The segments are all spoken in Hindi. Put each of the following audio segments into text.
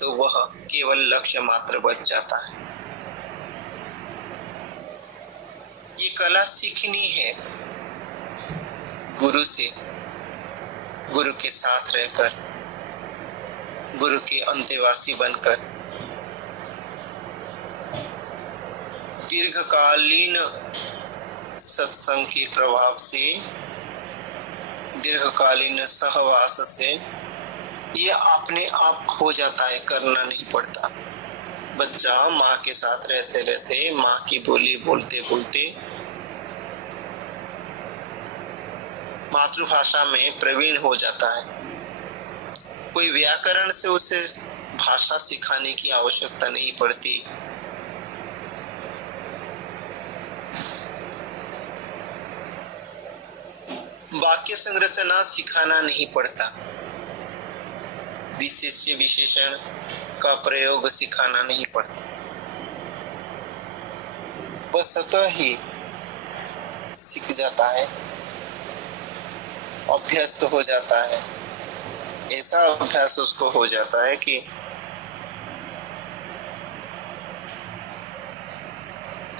तो वह केवल लक्ष्य मात्र बच जाता है। ये कला सीखनी है गुरु से, गुरु के साथ रहकर, गुरु के अंतेवासी बनकर। दीर्घकालीन सत्संग के प्रभाव से, दीर्घकालीन सहवास से ये अपने आप हो जाता है, करना नहीं पड़ता। बच्चा माँ के साथ रहते रहते, माँ की बोली बोलते बोलते मातृभाषा में प्रवीण हो जाता है। कोई व्याकरण से उसे भाषा सिखाने की आवश्यकता नहीं पड़ती। वाक्य संरचना सिखाना नहीं पड़ता। विशेष्य विशेषण का प्रयोग सिखाना नहीं पड़ता। वह स्वतः ही सीख जाता है, अभ्यस्त हो जाता है। ऐसा अभ्यास उसको हो जाता है कि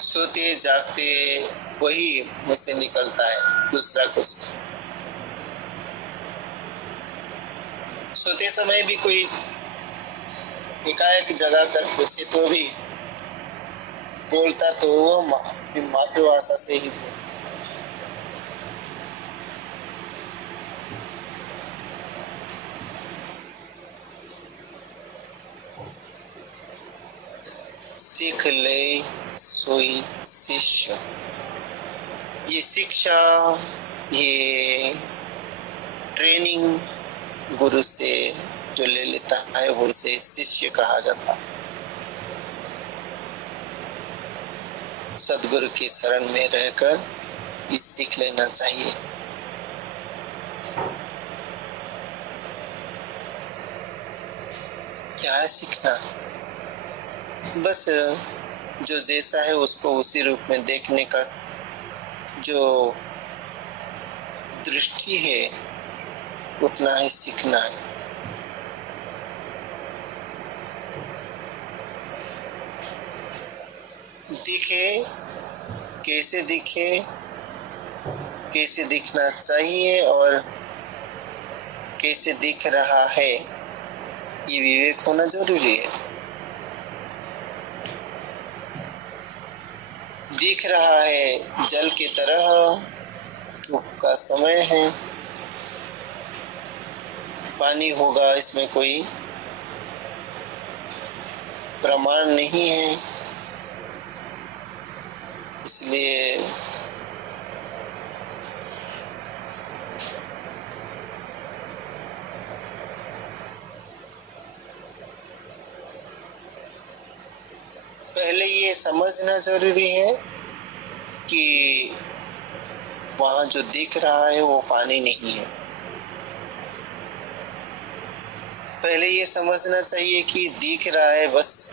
सोते जागते वही मुझसे निकलता है, दूसरा कुछ नहीं। सोते समय भी कोई एकाएक जगा कर पूछे तो भी बोलता तो वो मातृभाषा से ही बोलता। सीख ले सोई शिष्य। ये शिक्षा, ये ट्रेनिंग गुरु से जो ले लेता है वो इसे शिष्य कहा जाता है। सद्गुरु की शरण में रहकर ये सीख लेना चाहिए। क्या है सीखना? बस जो जैसा है उसको उसी रूप में देखने का जो दृष्टि है, उतना ही सीखना है। दिखे कैसे दिखे, कैसे दिखना चाहिए और कैसे दिख रहा है, ये विवेक होना जरूरी है। दिख रहा है जल की तरह, धूप का समय है, पानी होगा इसमें कोई प्रमाण नहीं है, इसलिए पहले ये समझना जरूरी है कि वहां जो दिख रहा है वो पानी नहीं है। पहले ये समझना चाहिए कि दिख रहा है बस,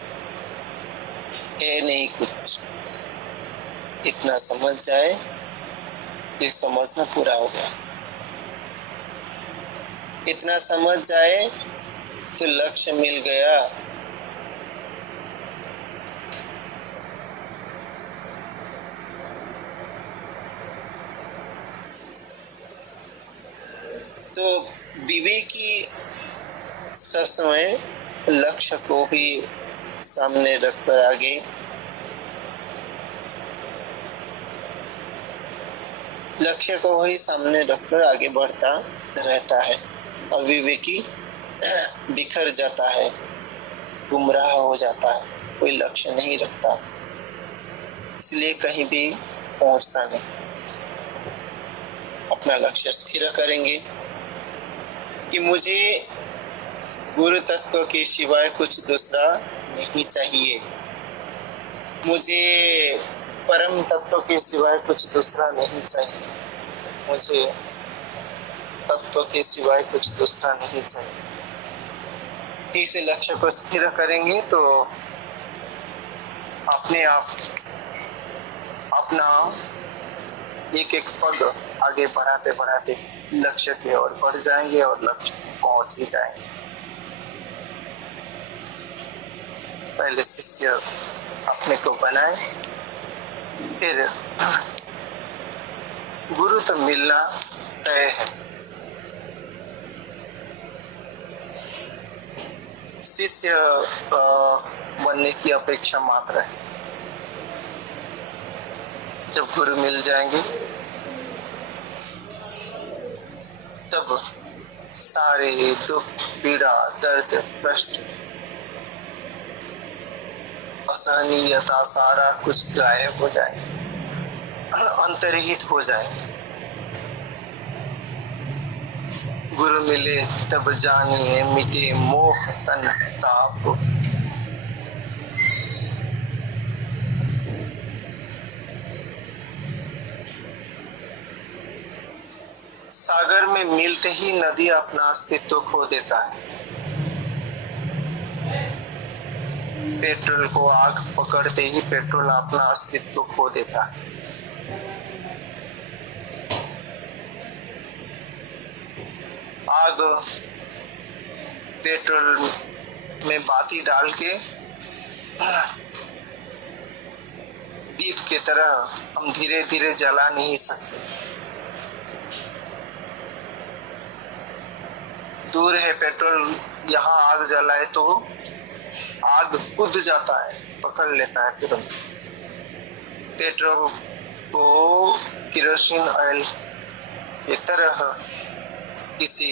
है नहीं कुछ। इतना समझ जाए, ये समझना पूरा हो गया। इतना समझ जाए तो लक्ष्य मिल गया। तो विवेकी सब समय लक्ष्य को ही सामने रखकर आगे लक्ष्य को ही सामने रखकर आगे बढ़ता रहता है। और विवेकी बिखर जाता है, गुमराह हो जाता है, कोई लक्ष्य नहीं रखता, इसलिए कहीं भी पहुंचता नहीं। अपना लक्ष्य स्थिर करेंगे कि मुझे गुरु तत्व के सिवाय कुछ दूसरा नहीं चाहिए, मुझे परम तत्व के सिवाय कुछ दूसरा नहीं चाहिए, मुझे तत्व के सिवाय कुछ दूसरा नहीं चाहिए। इस लक्ष्य को स्थिर करेंगे तो अपने आप अपना एक एक पग आगे बढ़ाते बढ़ाते लक्ष्य की ओर बढ़ जाएंगे और लक्ष्य पहुंच ही जाएंगे। पहले शिष्य अपने को बनाए, फिर गुरु तो मिलना तय है। शिष्य बनने की अपेक्षा मात्र है। जब गुरु मिल जाएंगे तब सारे दुख, पीड़ा, दर्द, कष्ट, असहनीयता सारा कुछ गायब हो जाए, अंतर्हित हो जाए। गुरु मिले तब जानिए मिटे मोह तन ताप। सागर में मिलते ही नदी अपना अस्तित्व खो देता है। पेट्रोल को आग पकड़ते ही पेट्रोल अपना अस्तित्व खो देता है। आग पेट्रोल में बाती डाल के दीप की तरह हम धीरे धीरे जला नहीं सकते। दूर है पेट्रोल, यहाँ आग जलाए तो आग कूद जाता है, पकड़ लेता है तुरंत। पेट्रोल को केरोसिन ऑयल की तरह किसी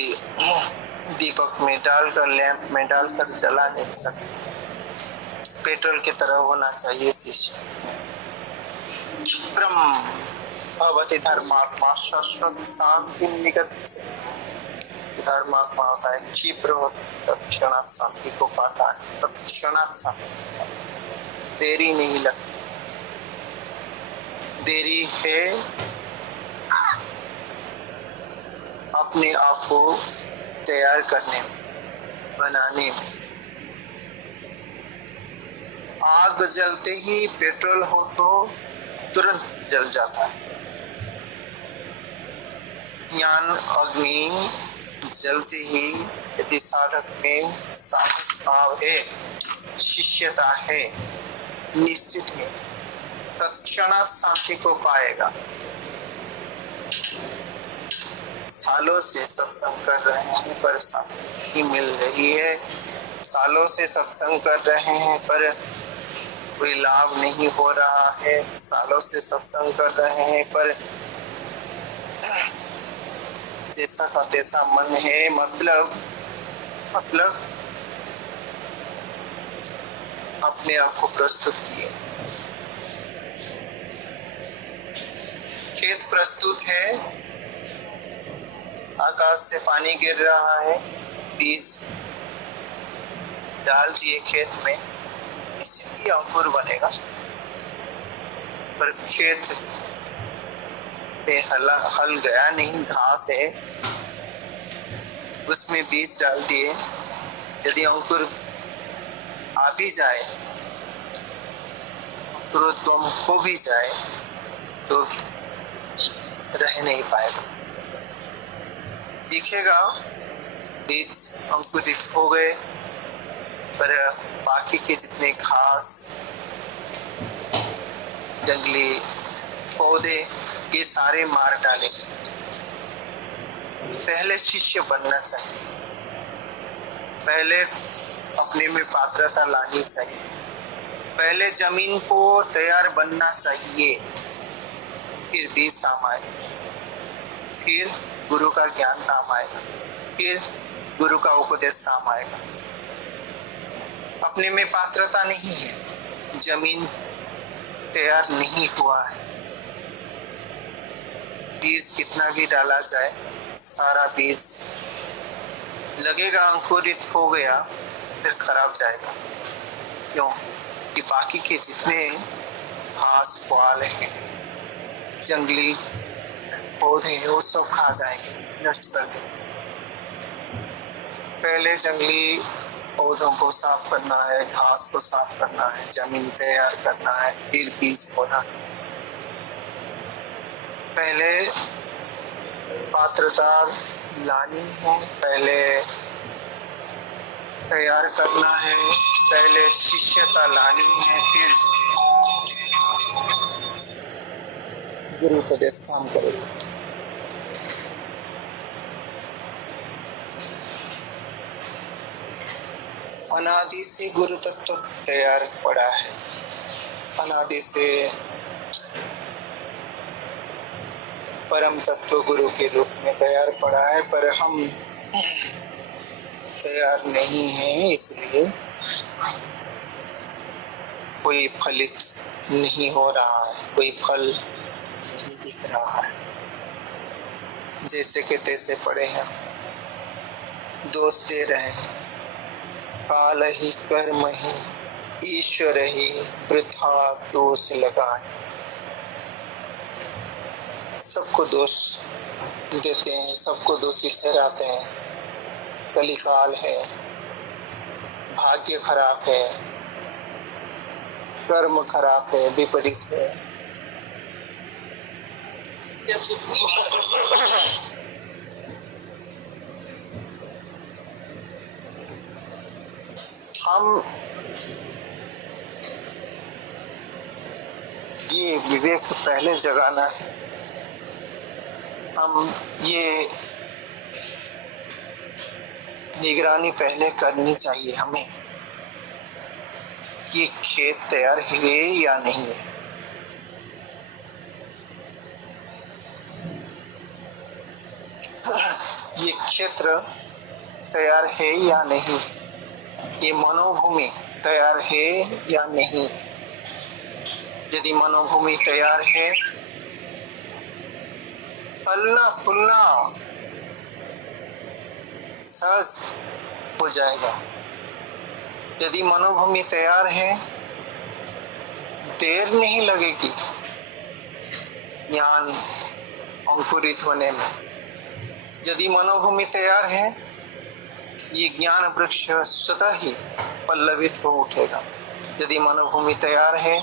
दीपक में डालकर, लैंप में डालकर जला नहीं सकते। पेट्रोल की तरह होना चाहिए शिष्य। ब्रह्म भवति धर्मात्मा शाश्वत शांति निगत। धर्मात्मा होता है क्षिप्र, तत्क्षणात् शांति को पाता है, तत्क्षणात् शांति, देरी नहीं लगती। देरी है अपने आप को तैयार करने में, बनाने में। आग जलते ही पेट्रोल हो तो तुरंत जल जाता है। ज्ञान अग्नि जलते ही यदि साधक में साधक भाव है, शिष्यता है, निश्चित है, तत्क्षणात् शांति को पाएगा। सालों से सत्संग कर रहे हैं पर शांति मिल रही है। सालों से सत्संग कर रहे हैं पर कोई लाभ नहीं हो रहा है। सालों से सत्संग कर रहे हैं पर जैसा का तैसा मन है। मतलब अपने आप को प्रस्तुत किए। खेत प्रस्तुत है, आकाश से पानी गिर रहा है, बीज डाल दिए खेत में, निश्चित ही अंकुर बनेगा। पर खेत पे हल गया नहीं, घास है, उसमें बीज डाल दिए। यदि अंकुर आ भी जाए, अंकुरोद्गम हो भी जाए तो रह नहीं पाएगा। दिखेगा बीज अंकुरित हो गए पर बाकी के जितने घास, जंगली पौधे, ये सारे मार डाले। पहले शिष्य बनना चाहिए, पहले अपने में पात्रता लानी चाहिए, पहले जमीन को तैयार बनना चाहिए, फिर बीज काम आएगा, फिर गुरु का ज्ञान काम आएगा, फिर गुरु का उपदेश काम आएगा। अपने में पात्रता नहीं है, जमीन तैयार नहीं हुआ है, बीज कितना भी डाला जाए सारा बीज लगेगा अंकुरित हो गया फिर खराब जाएगा। क्यों? कि बाकी के जितने घास पुआल हैं, जंगली पौधे हैं, वो सब खा जाएंगे, नष्ट कर देंगे। पहले जंगली पौधों को साफ करना है, घास को साफ करना है, जमीन तैयार करना है, फिर बीज बोना है। पहले पात्रता लानी है, पहले तैयार करना है, पहले शिष्यता लानी है, फिर गुरु उपदेश काम करेगा। अनादि से गुरु तत्व तैयार पड़ा है, अनादि से परम तत्व गुरु के रूप में तैयार पड़ा है, पर हम तैयार नहीं हैं, इसलिए कोई फलित नहीं हो रहा है, कोई फल नहीं दिख रहा है। जैसे के तैसे पड़े हैं, दोष दे रहे हैं, काल ही कर्म ही ईश्वर ही वृथा दोष लगाए। सबको दोष देते हैं, सबको दोषी ठहराते हैं। कलिकाल है, भाग्य खराब है, कर्म खराब है, विपरीत है। हम ये विवेक पहले जगाना है, हम ये निगरानी पहले करनी चाहिए हमें कि खेत तैयार है या नहीं है। ये क्षेत्र तैयार है या नहीं, ये मनोभूमि तैयार है या नहीं। यदि मनोभूमि तैयार है, फलना फूलना सहज हो जाएगा। यदि मनोभूमि तैयार है, देर नहीं लगेगी ज्ञान अंकुरित होने में। यदि मनोभूमि तैयार है, ये ज्ञान वृक्ष स्वतः ही पल्लवित हो उठेगा। यदि मनोभूमि तैयार है,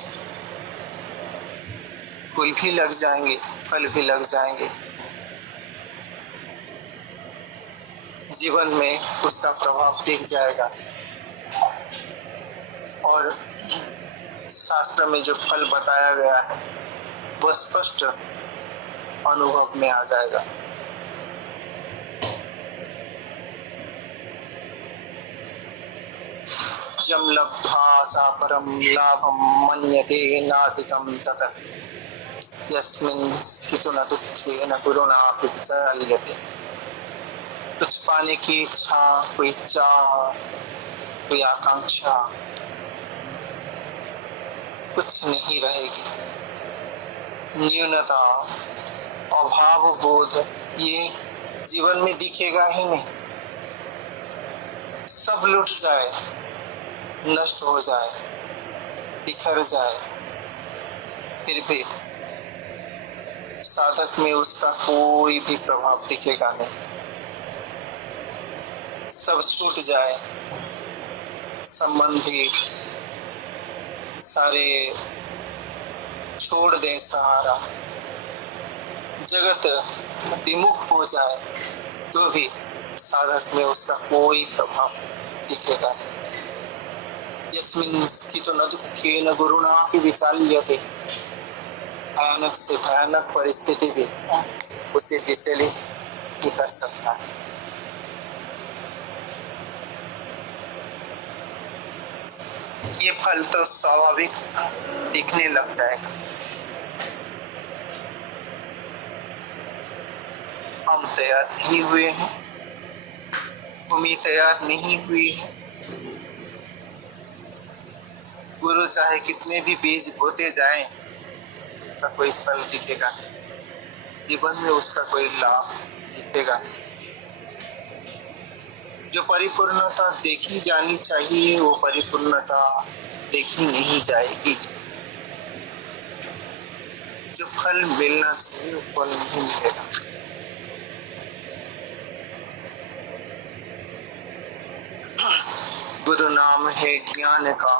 फूल भी लग जाएंगे, फल भी लग जाएंगे, जीवन में उसका प्रभाव दिख जाएगा और शास्त्र में जो फल बताया गया है वह स्पष्ट अनुभव में आ जाएगा। यम लब्ध्वा चापरम लाभम मन्यते नाधिकं ततः यस्मिन् स्थितो न दुःखेन गुरुणापि विचाल्यते। कुछ पाने की इच्छा, कोई चाह, कोई आकांक्षा कुछ नहीं रहेगी। न्यूनता, अभाव बोध ये जीवन में दिखेगा ही नहीं। सब लुट जाए, नष्ट हो जाए, बिखर जाए, फिर भी साधक में उसका कोई भी प्रभाव दिखेगा नहीं। सब छूट जाए, संबंधी सारे छोड़ दें सहारा, जगत विमुख हो जाए, तो भी साधक में उसका कोई प्रभाव दिखेगा नहीं। यस्मिन् स्थितो न दुःखेन गुरुणापि विचाल्यते। भयानक से भयानक परिस्थिति भी उसे विचलित नहीं कर सकता है। ये फल तो स्वाभाविक दिखने लग जाएगा। हम तैयार नहीं हुए हैं, भूमि तैयार नहीं हुई है। गुरु चाहे कितने भी बीज बोते जाएं, उसका कोई फल दिखेगा नहीं, जीवन में उसका कोई लाभ दिखेगा नहीं। जो परिपूर्णता देखी जानी चाहिए वो परिपूर्णता देखी नहीं जाएगी। जो फल मिलना चाहिए वो फल नहीं मिलेगा। गुरु नाम है ज्ञान का,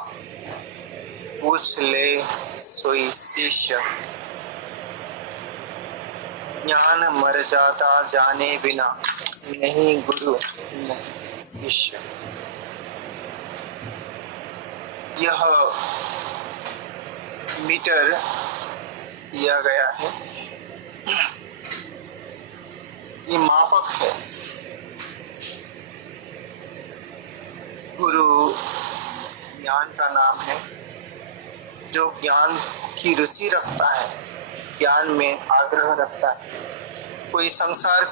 पूछ ले सोई शिष्य। ज्ञान मर जाता जाने बिना, नहीं गुरु नहीं शिष्य। यह मीटर दिया गया है, ये मापक है। गुरु ज्ञान का नाम है, जो ज्ञान की रुचि रखता है, ज्ञान में आग्रह रखता है। कोई संसार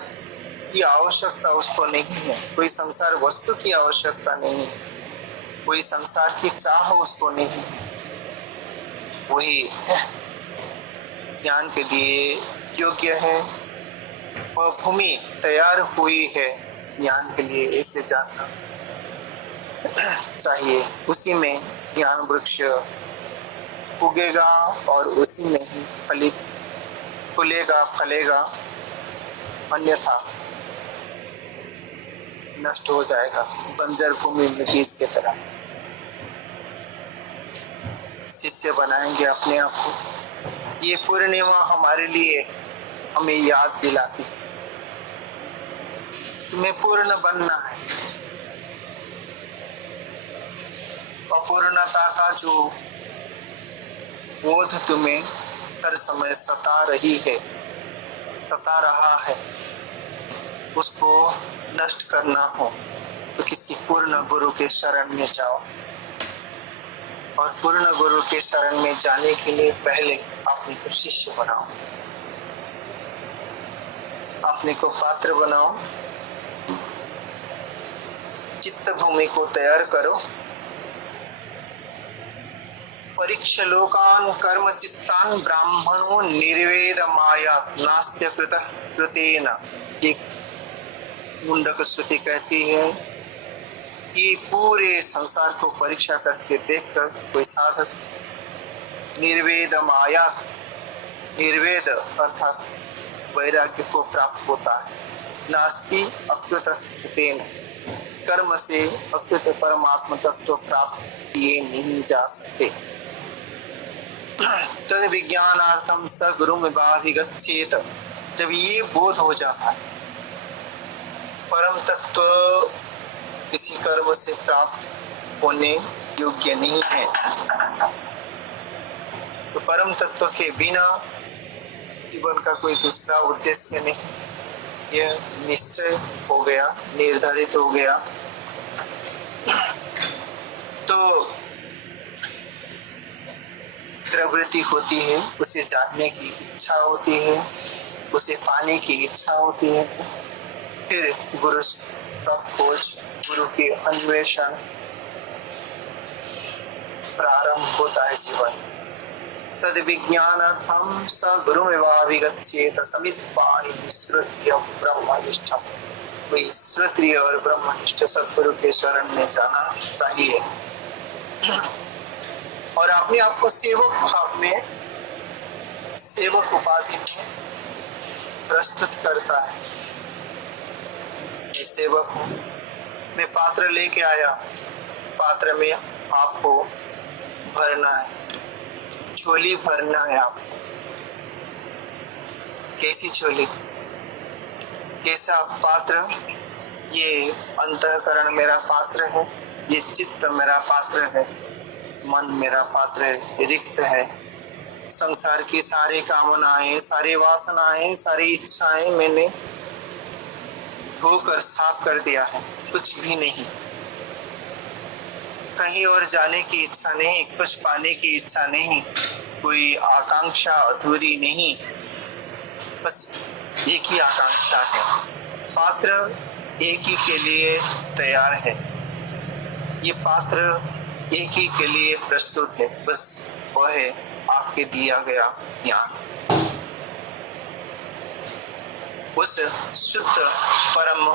की आवश्यकता उसको नहीं है, कोई संसार वस्तु की आवश्यकता नहीं है, कोई संसार की चाह उसको नहीं है। वही ज्ञान के लिए योग्य है, वह भूमि तैयार हुई है ज्ञान के लिए, ऐसे जानना चाहिए। उसी में ज्ञान वृक्ष उगेगा और उसी में ही फलित फूलेगा, फलेगा, अन्यथा नष्ट हो जाएगा, बंजर भूमि में बीज के तरह। शिष्य बनाएंगे अपने आप को। ये पूर्णिमा हमारे लिए हमें याद दिलाती, तुम्हें पूर्ण बनना है। अपूर्णता का जो बोध तुम्हें हर समय सता रही है, सता रहा है, उसको नष्ट करना हो तो किसी पूर्ण गुरु के शरण में जाओ। और पूर्ण गुरु के शरण में जाने के लिए पहले अपने को शिष्य बनाओ, अपने को पात्र बनाओ, चित्त भूमि को तैयार करो। परीक्ष लोकान कर्म चित्तान ब्राह्मणो निर्वेद माया नास्त्य कृतः कृतेन। एक मुंडक श्रुति कहती है कि पूरे संसार को परीक्षा करके देखकर कोई साधक निर्वेद माया, निर्वेद अर्थात वैराग्य को प्राप्त होता है। नास्ति अकृत कृतेन, कर्म से अकृत परमात्मा तत्व प्राप्त किए नहीं जा सकते। तद विज्ञानार्थम स गुरुमिवाभिगच्छेत। जब ये बोध हो जाता है परम तत्व किसी कर्म से प्राप्त होने योग्य नहीं है, तो परम तत्व के बिना जीवन का कोई दूसरा उद्देश्य नहीं, यह निश्चय हो गया, निर्धारित हो गया। तो प्रवृत्ति होती है, उसे जानने की इच्छा होती है, उसे पाने की इच्छा होती है, फिर गुरु का खोज, गुरु के अन्वेषण प्रारंभ होता है जीवन। तद विज्ञानार्थम स गुरुमिवाभिगच्छेत समित्पाणि श्रुत्य ब्रह्मनिष्ठम्। कोई श्रुत्रिय और ब्रह्मनिष्ठ सद्गुरु के शरण में जाना चाहिए और अपने आप को सेवक भाव में, सेवक उपाधि में प्रस्तुत करता है। मैं सेवक हूँ, मैं पात्र लेके आया, पात्र में आपको भरना है, झोली भरना है आपको। कैसी झोली, कैसा पात्र? ये अंतःकरण मेरा पात्र है, ये चित्त मेरा पात्र है, मन मेरा पात्र है, रिक्त है। संसार की सारी कामनाएं, सारी वासनाएं, सारी इच्छाएं मैंने धोकर साफ कर दिया है, कुछ भी नहीं। कहीं और जाने की इच्छा नहीं, कुछ पाने की इच्छा नहीं, कोई आकांक्षा अधूरी नहीं, बस एक ही आकांक्षा है। पात्र एक ही के लिए तैयार है, ये पात्र एक ही के लिए प्रस्तुत है, बस वह है आपके दिया गया ज्ञान। उस शुद्ध परम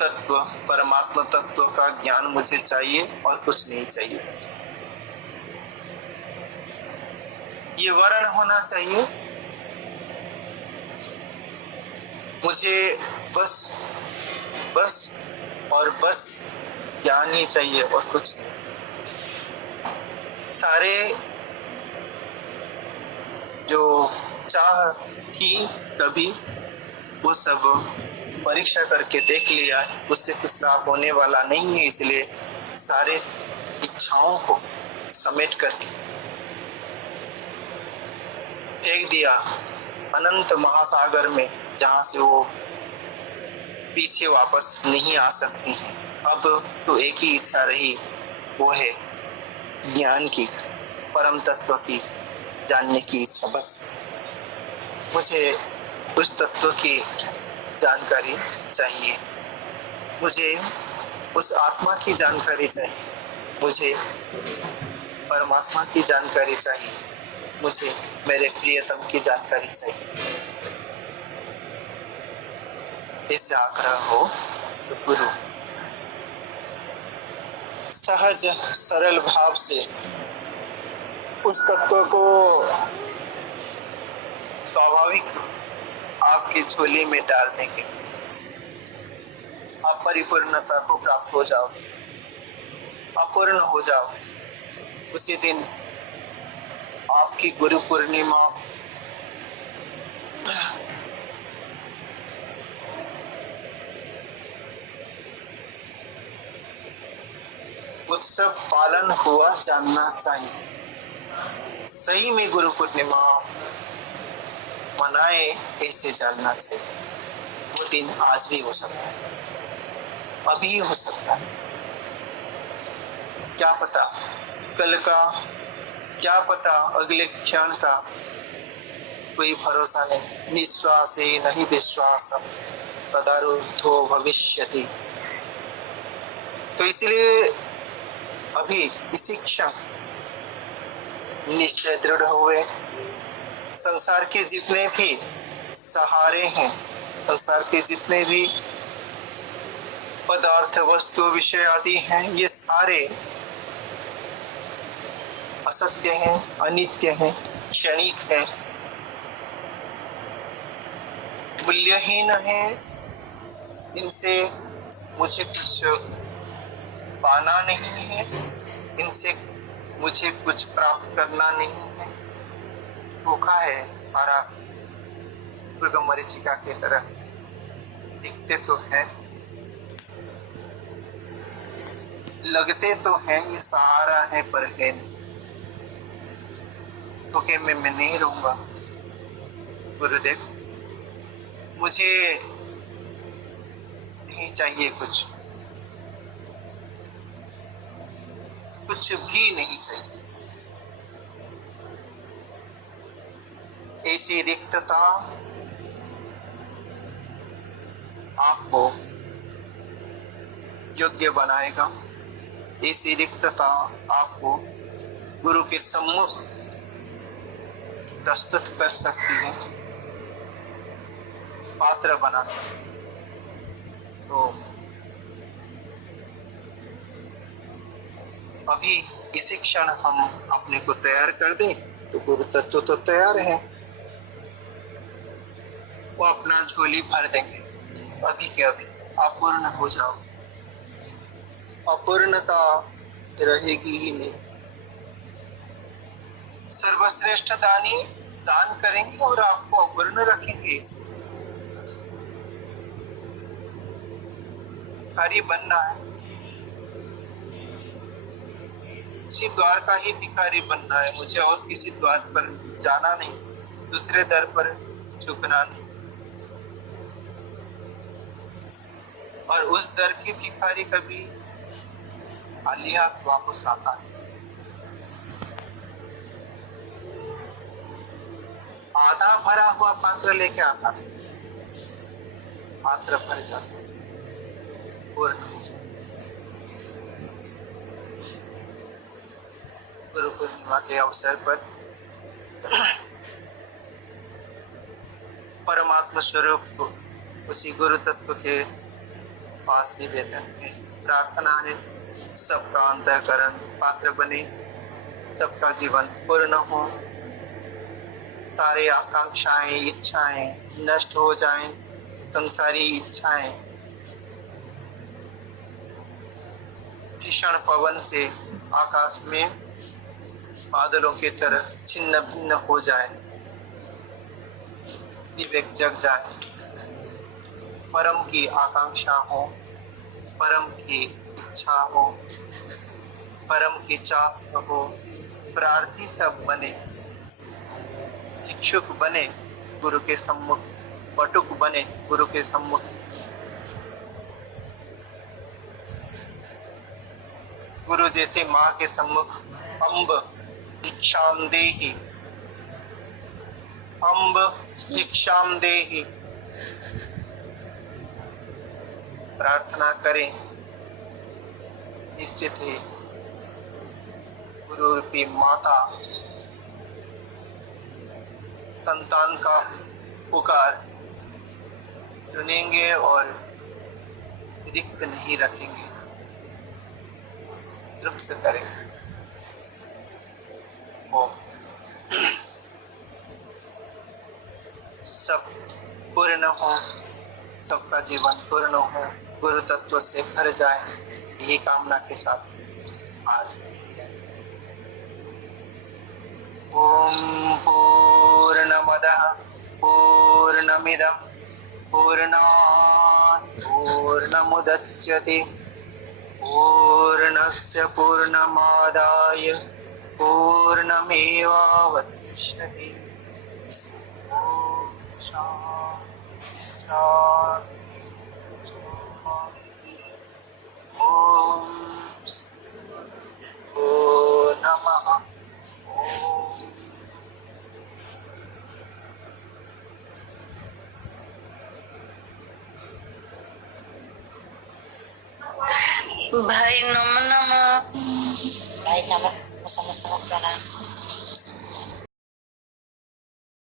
तत्व, परमात्मा तत्व का ज्ञान मुझे चाहिए और कुछ नहीं चाहिए। ये वर्ण होना चाहिए, मुझे बस बस और बस ज्ञान ही चाहिए और कुछ नहीं। सारे जो चाह थी कभी वो सब परीक्षा करके देख लिया, उससे कुछ लाभ होने वाला नहीं है, इसलिए सारे इच्छाओं को समेट करके फेंक दिया अनंत महासागर में, जहां से वो पीछे वापस नहीं आ सकती है। अब तो एक ही इच्छा रही, वो है ज्ञान की, परम तत्व की जानने की इच्छा। बस मुझे उस तत्व की जानकारी चाहिए, मुझे उस आत्मा की जानकारी चाहिए, मुझे परमात्मा की जानकारी चाहिए, मुझे मेरे प्रियतम की जानकारी चाहिए। ऐसे आग्रह हो तो गुरु सहज सरल भाव से उस तत्व को स्वाभाविक आपकी झोली में डाल देंगे, आप परिपूर्णता को प्राप्त हो जाओ, अपूर्ण हो जाओ। उसी दिन आपकी गुरु पूर्णिमा उत्सव पालन हुआ जानना चाहिए। सही में गुरु पूर्णिमा मनाए ऐसे जानना चाहिए। वो दिन आज भी हो सकता है, अभी हो सकता है, क्या पता कल का, क्या पता अगले क्षण का, कोई भरोसा नहीं। निश्वास ही नहीं विश्वास तदारुद्धो भविष्यति। तो इसलिए अभी इसी क्षण निश्चय दृढ़ हुए। संसार के जितने भी सहारे हैं, संसार के जितने भी पदार्थ वस्तु विषय आदि हैं, ये सारे असत्य हैं, अनित्य हैं, क्षणिक हैं, मूल्यहीन हैं। इनसे मुझे कुछ पाना नहीं है, इनसे मुझे कुछ प्राप्त करना नहीं है। धोखा है सारा, मरीचिका की तरह दिखते तो हैं, लगते तो हैं, ये सहारा है पर है नहीं। धोखे में मैं नहीं रहूंगा। गुरुदेव मुझे नहीं चाहिए कुछ भी नहीं चाहिए। ऐसी रिक्तता आपको योग्य बनाएगा, ऐसी रिक्तता आपको गुरु के सम्मुख प्रस्तुत कर सकती है, पात्र बना सकती है। तो अभी इसी क्षण हम अपने को तैयार कर दें तो गुरु तत्व तो तैयार है, वो अपना झोली भर देंगे। अभी के अभी अपूर्ण हो जाओ, अपूर्णता रहेगी ही नहीं। सर्वश्रेष्ठ दानी दान करेंगे और आपको अपूर्ण रखेंगे। भिखारी बनना है, किसी द्वार का ही भिखारी बनना है, मुझे और किसी द्वार पर जाना नहीं, दूसरे दर पर झुकना नहीं। और उस दर की भिखारी कभी खाली हाथ वापस आता है, आधा भरा हुआ पात्र लेके आता है, पात्र भर जाता है, पूर्ण हो जाता है। गुरु पूर्णिमा के अवसर पर परमात्मा स्वरूप को उसी गुरु तत्व के पास निवेदन है, प्रार्थना है सबका अंतःकरण पात्र बने, सबका जीवन पूर्ण हो, सारे आकांक्षाएं इच्छाएं नष्ट हो जाएं, संसारी इच्छाएं भीषण पवन से आकाश में बादलों की तरह छिन्न भिन्न हो जाए, विवेक जग जाए, परम की आकांक्षा हो, परम की इच्छा हो, परम की चाह हो। प्रार्थी सब बने, इच्छुक बने गुरु के सम्मुख, पटुक बने गुरु के सम्मुख। गुरु जैसे माँ के सम्मुख अम्ब भिक्षाम देहि, अम्ब भिक्षाम देहि प्रार्थना करें। निश्चित ही गुरु रूपी माता संतान का पुकार सुनेंगे और रिक्त नहीं रखेंगे, तृप्त करेंगे। ओम। सब पूर्ण हो, सबका जीवन पूर्ण हो, गुरु तत्व से भर जाए, यही कामना के साथ आज ओम पूर्णमदः पूर्णमिदं पूर्णात् पूर्णमुदच्यते पूर्णस्य पूर्णमादाय पूर्णमेवावशिष्यते। ओम शांति ओम नमः। भाई नमः। भाई नमः। समस्त प्रणाम।